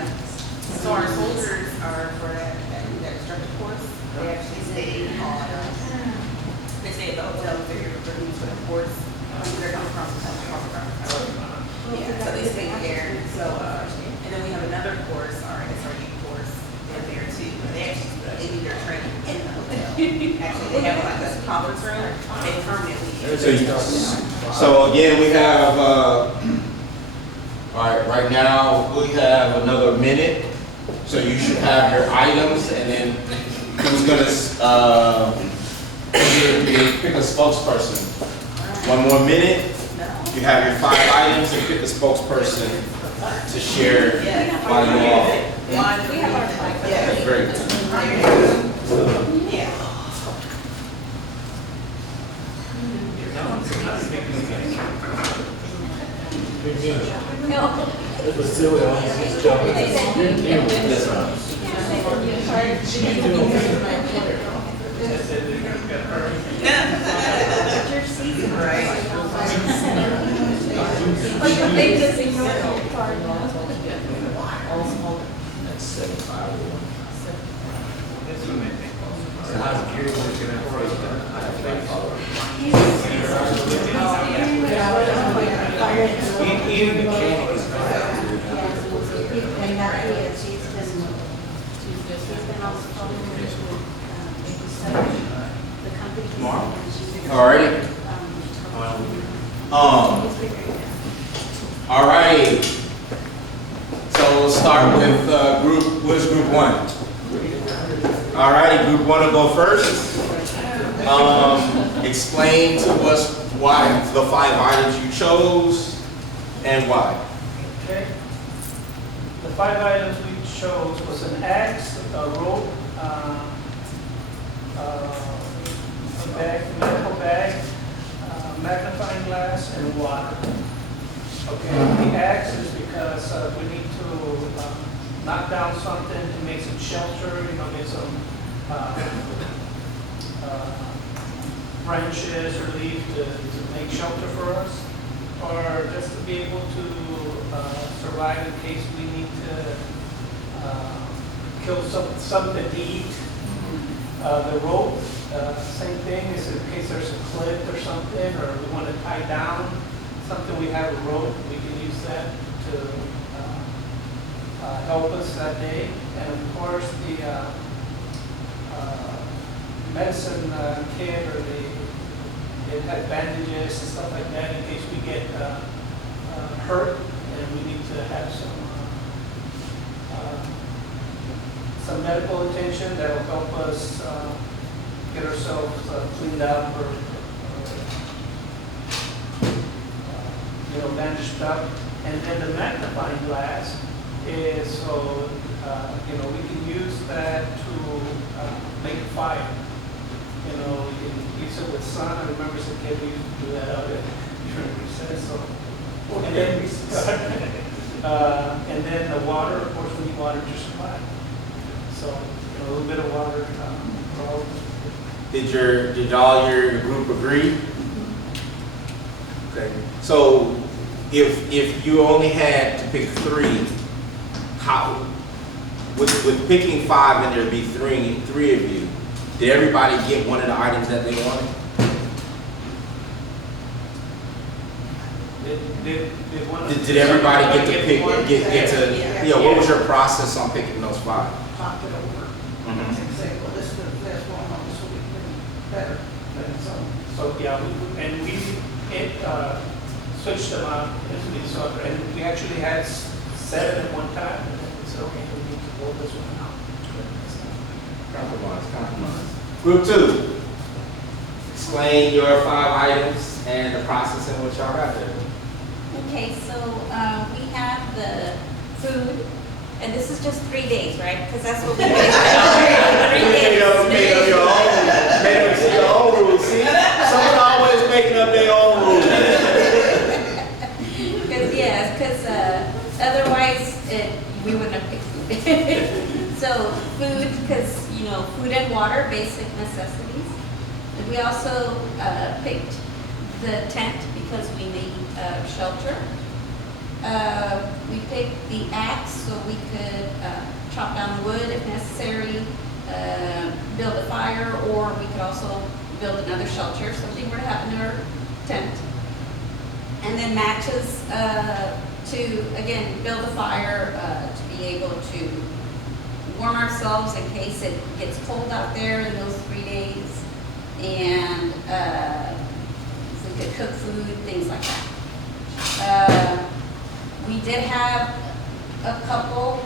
Yeah. So our soldiers are for that instructor course. They actually stay on. They stay at the hotel. They're here for the course. They're coming from yeah. So they stay there. So and then we have another course, our SRE course. They're there too. They actually do their training in the hotel. Actually, they have like a conference room. They permanently. So again, we have. All right, right now we have another minute, so you should have your items, and then who's gonna pick a spokesperson. One more minute, you have your 5 items, and pick a spokesperson to share by you all. We have our 5. Okay, great. Yeah. No. It was silly. I was just joking. That's right. Like the thing that's in your card. That's 751. So how's Kirby looking at for you? I have 5 followers. Even the mechanic is And that is, she's been on the phone with the company. Tomorrow? And she's Alrighty. All right. So we'll start with what is group 1? All righty, group 1 will go first. Explain to us why the 5 items you chose and why. Okay. The 5 items we chose was an axe, a rope, a bag, medical bag, magnifying glass, and water. Okay, the axe is because we need to knock down something to make some shelter, make some branches or leaves to make shelter for us, or just to be able to survive in case we need to kill something to eat. The rope, same thing, is in case there's a cliff or something, or we want to tie down something, we have a rope, we can use that to help us that day. And of course, the medicine kit, or it had bandages and stuff like that in case we get hurt and we need to have some medical attention that will help us get ourselves cleaned up or bandaged up. And then the magnifying glass is so we can use that to make a fire. You can use it with sun. I remember as a kid we used to do that out during recess. So, and then the water, of course, we need water to survive. So a little bit of water. Did all your group agree? Okay. So if you only had to pick 3, how with picking 5 and there'd be three of you, did everybody get one of the items that they wanted? Did everybody get to pick? What was your process on picking those 5? Talked it over. And say, well, this one, this will be better. So yeah, switched them out and we actually had 7 at one time, and then we said, okay, we need to roll this one out. Compromise. Group 2. Explain your 5 items and the process in which y'all got there. Okay, so we have the food, and this is just 3 days, right? Because that's what we do. 3 days. Made up your own rules. See, someone always making up their own rules. Because otherwise we wouldn't have picked food. So food, because food and water, basic necessities. And we also picked the tent because we need shelter. We picked the axe so we could chop down wood if necessary, build a fire, or we could also build another shelter if something were to happen to our tent. And then matches to, again, build a fire, to be able to warm ourselves in case it gets cold out there in those 3 days. And if we could cook food, things like that. We did have a couple,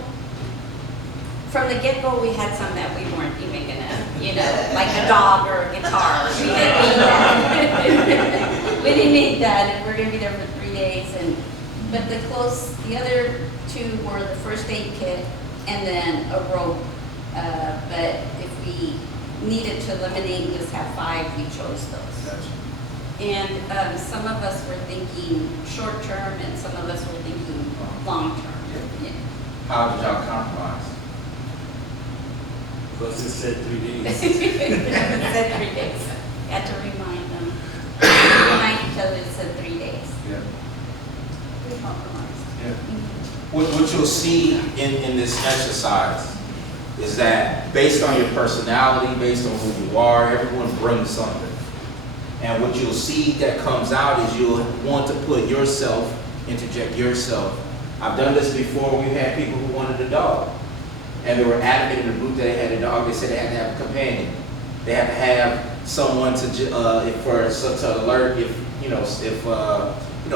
from the get-go, we had some that we weren't even gonna, like a dog or a guitar. We didn't need that. We didn't need that, and we're gonna be there for 3 days. But the other two were the first aid kit and then a rope. But if we needed to eliminate and just have 5, we chose those. Gotcha. And some of us were thinking short term, and some of us were thinking long term. Yeah. How did y'all compromise? Plus it said 3 days. It said 3 days. Got to remind them. Remind each other it said 3 days. Yeah. We compromised. What you'll see in this exercise is that based on your personality, based on who you are, everyone brings something. And what you'll see that comes out is you'll want to put yourself, interject yourself. I've done this before. We've had people who wanted a dog. And they were adamant in the group that they had a dog. They said they had to have a companion. They had to have someone to alert if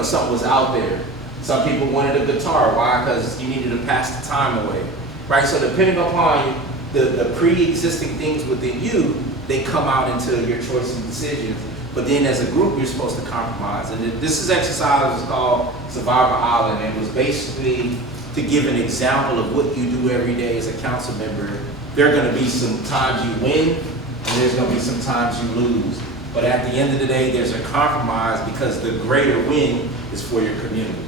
something was out there. Some people wanted a guitar. Why? Because you needed to pass the time away, right? So depending upon the pre-existing things within you, they come out into your choices and decisions. But then as a group, you're supposed to compromise. And this exercise was called Survivor Island, and it was basically to give an example of what you do every day as a council member. There are going to be some times you win, and there's going to be some times you lose. But at the end of the day, there's a compromise because the greater win is for your community.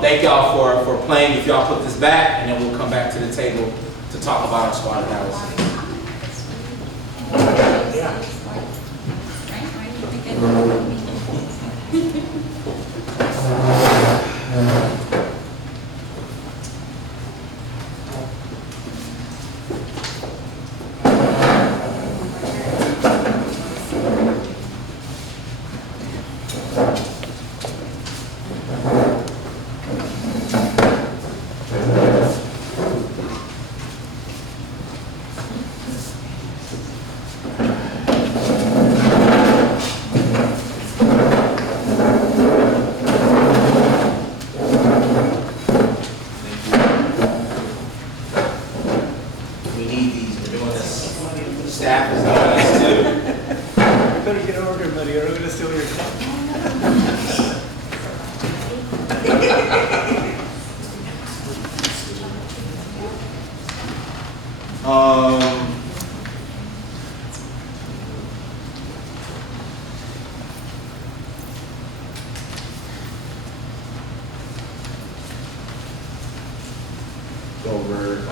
Thank y'all for playing. If y'all put this back, and then we'll come back to the table to talk about our SWOT analysis. Yeah. Staff is doing this too. You better get over here, buddy, or we're gonna steal your cup.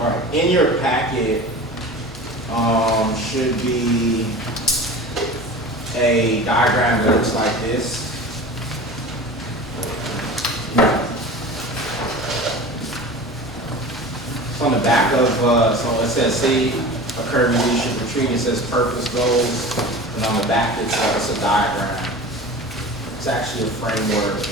All right, in your packet should be a diagram that looks like this. It's on the back of, so it says see a Kirby leadership retreat. It says purpose, goals, and on the back it's a diagram. It's actually a framework.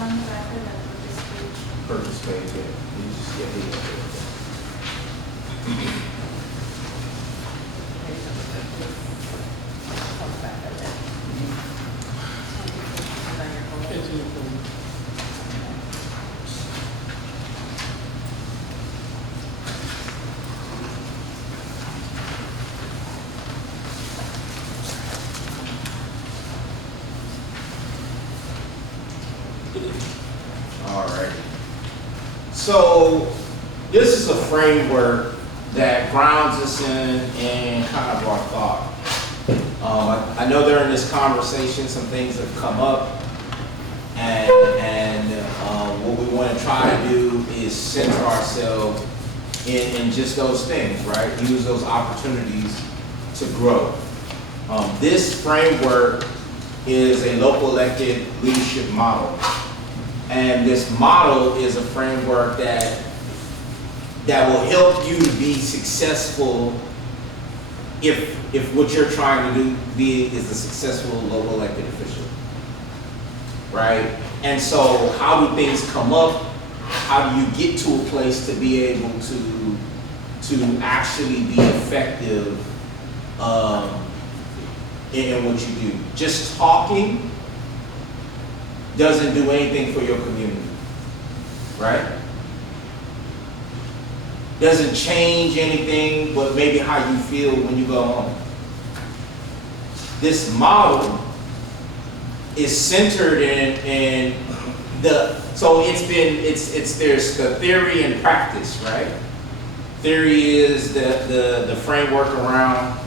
On the back of the purpose page. Purpose page, yeah. You just get it. All right. So this is a framework that grounds us in kind of our thought. I know during this conversation some things have come up, and what we want to try to do is center ourselves in just those things, right? Use those opportunities to grow. This framework is a local elected leadership model. And this model is a framework that will help you to be successful if what you're trying to be is a successful local elected official, right? And so how do things come up? How do you get to a place to be able to actually be effective in what you do? Just talking doesn't do anything for your community, right? Doesn't change anything but maybe how you feel when you go home. This model is centered in so there's the theory and practice, right? Theory is the framework around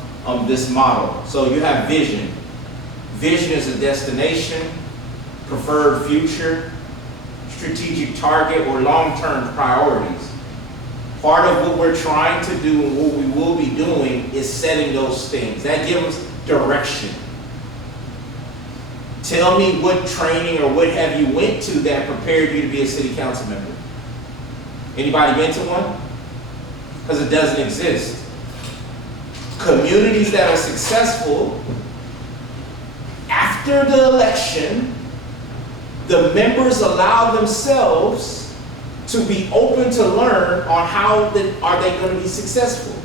this model. So you have vision. Vision is a destination, preferred future, strategic target, or long-term priorities. Part of what we're trying to do and what we will be doing is setting those things. That gives direction. Tell me what training or what have you went to that prepared you to be a city council member? Anybody been to one? Because it doesn't exist. Communities that are successful, after the election, the members allow themselves to be open to learn on how are they going to be successful.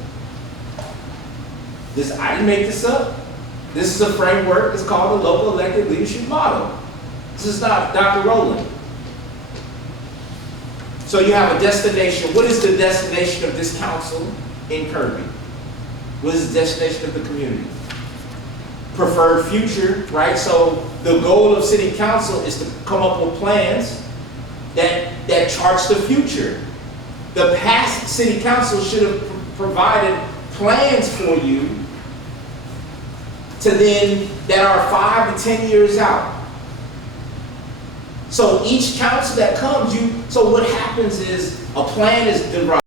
I didn't make this up. This is a framework. It's called the Local Elected Leadership Model. This is not Dr. Rowland. So you have a destination. What is the destination of this council in Kirby? What is the destination of the community? Preferred future, right? So the goal of city council is to come up with plans that charts the future. The past city council should have provided plans for you that are 5 to 10 years out. So each council that comes, so what happens is a plan is derived.